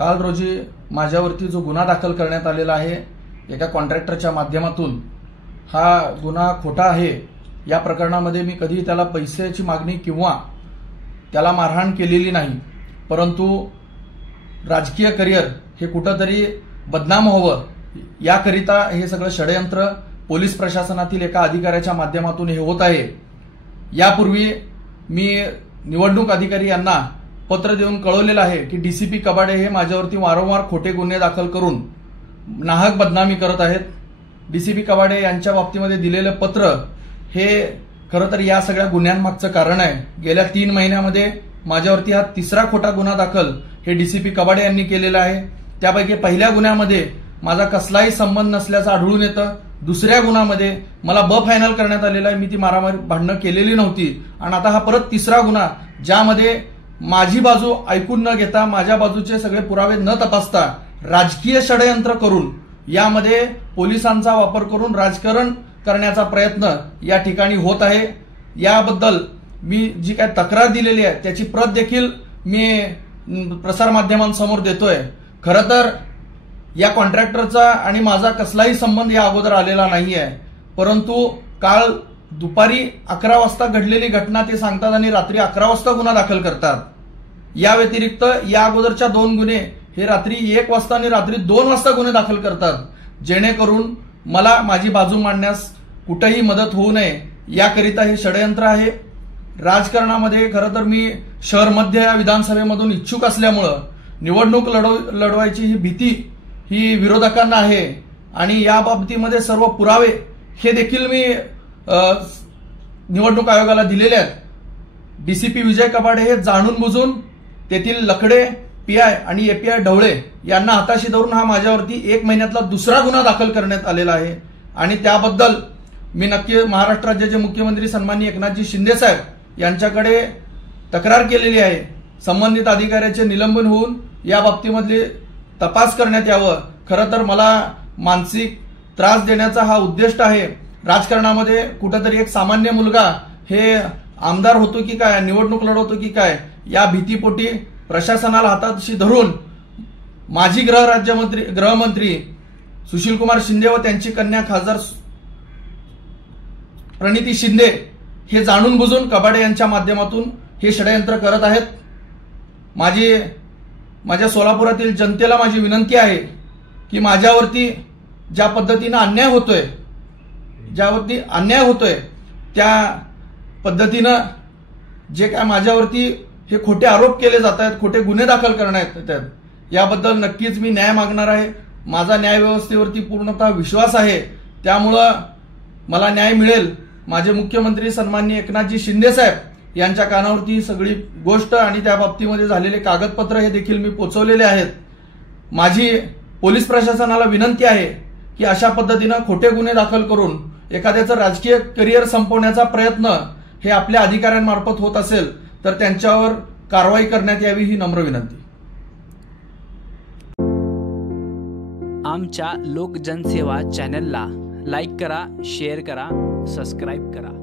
काल रोजी माझ्यावरती जो गुन्हा दाखल करण्यात आलेला आहे एका कॉन्ट्रॅक्टरच्या माध्यमातून, हा गुन्हा खोटा आहे। या प्रकरणामध्ये मी कधी त्याला पैशाची मागणी किंवा त्याला मारहाण केलेली नाही, परंतु राजकीय करिअर हे कुठंतरी बदनाम व्हावं याकरिता हे सगळं षडयंत्र पोलीस प्रशासनातील एका अधिकाऱ्याच्या माध्यमातून हे होत आहे। यापूर्वी मी निवडणूक अधिकारी यांना पत्र देऊन कळवलेलं आहे की डीसीपी कबाडे हे माझ्यावरती वारंवार खोटे गुन्हे दाखल करून नाहक बदनामी करत आहेत। डीसीपी कबाडे यांच्या बाबतीमध्ये दिलेलं पत्र हे खरं तर या सगळ्या गुन्ह्यांमागचं कारण आहे। गेल्या 3 महिन्यामध्ये माझ्यावरती हा तिसरा खोटा गुन्हा दाखल हे डीसीपी कबाडे यांनी केलेला आहे। त्यापैकी पहिल्या गुन्ह्यामध्ये माझा कसलाही संबंध नसल्याचं आढळून येतं। दुसऱ्या गुन्ह्यामध्ये मला फायनल करण्यात आलेला आहे, मी ती मारामारी भांडणं केलेली नव्हती। आणि आता हा परत तिसरा गुन्हा ज्यामध्ये माझी बाजू ऐकून न घेता, माझ्या बाजूचे सगळे पुरावे न तपासता राजकीय षडयंत्र करून यामध्ये पोलिसांचा वापर करून राजकारण करण्याचा प्रयत्न या ठिकाणी होत आहे। याबद्दल मी जी काय तक्रार दिलेली आहे त्याची प्रत देखील मी प्रसारमाध्यमांसमोर देतोय। खरं तर या कॉन्ट्रॅक्टरचा आणि माझा कसलाही संबंध या अगोदर आलेला नाहीये, परंतु काल दुपारी 11 वाजता घडलेली घटना ते सांगतात आणि रात्री 11 वाजता गुन्हा दाखल करतात। या व्यतिरिक्त या अगोदरच्या 2 गुन्हे हे रात्री 1 वाजता आणि रात्री 2 वाजता गुन्हे दाखल करतात, जेणेकरून मला माझी बाजू मांडण्यास कुठेही मदत होऊ नये याकरिता हे षडयंत्र आहे। राजकारणामध्ये खरं तर मी शहर मध्य या विधानसभेमधून इच्छुक असल्यामुळं निवडणूक लढवायची ही भीती ही विरोधकांना आहे आणि या बाबतीमध्ये सर्व पुरावे हे देखील मी निवडणूक आयोगाला दिलेले आहेत। डीसीपी विजय कबाडे हे जाणून बुजून तेथील लकडे पीआय आणि एपीआय ढवळे यांना हाताशी धरून हा माझ्यावरती 1 महिन्यातला दुसरा गुन्हा दाखल करण्यात आलेला आहे आणि त्याबद्दल मी नक्की महाराष्ट्र राज्याचे मुख्यमंत्री सन्माननीय एकनाथजी शिंदे साहेब यांच्याकडे तक्रार केलेली आहे। संबंधित अधिकाऱ्याचे निलंबन होऊन या बाबतीमधले तपास करण्यात यावं। खरं तर मला मानसिक त्रास देण्याचा हा उद्दिष्ट आहे। राजकारणामध्ये कुठेतरी एक सामान्य मुलगा हे आमदार होतो की काय, निवडणूक लढवतो की काय, या भीतीपोटी प्रशासनाला हाताशी धरून माजी गृहमंत्री सुशीलकुमार शिंदे व त्यांची कन्या खासदार प्रणिती शिंदे हे जाणून बुजून कबाडे यांच्या माध्यमातून हे षडयंत्र करत आहेत। माझ्या सोलापुरातील जनतेला माझी विनंती आहे की माझ्यावरती ज्या पद्धतीने अन्याय होतोय त्या पद्धतीनं जे काय माझ्यावरती हे खोटे आरोप केले जात आहेत, खोटे गुन्हे दाखल करण्यात येतात, याबद्दल नक्कीच मी न्याय मागणार आहे। माझा न्याय व्यवस्थेवरती पूर्णतः विश्वास आहे, त्यामुळं मला न्याय मिळेल। माझे मुख्यमंत्री सन्माननीय एकनाथजी शिंदे साहेब यांच्या कानावरती ही सगळी गोष्ट आणि त्या बाबतीमध्ये झालेले कागदपत्र हे देखील मी पोचवलेले आहेत। माझी पोलीस प्रशासनाला विनंती आहे की अशा पद्धतीनं खोटे गुन्हे दाखल करून एखाद्याचं राजकीय करिअर संपवण्याचा प्रयत्न हे आपल्या अधिकाऱ्यांमार्फत होत असेल तर त्यांच्यावर कारवाई करण्यात यावी ही नम्र विनंती। आमच्या लोक जनसेवा चॅनलला लाईक करा, शेअर करा, सबस्क्राईब करा।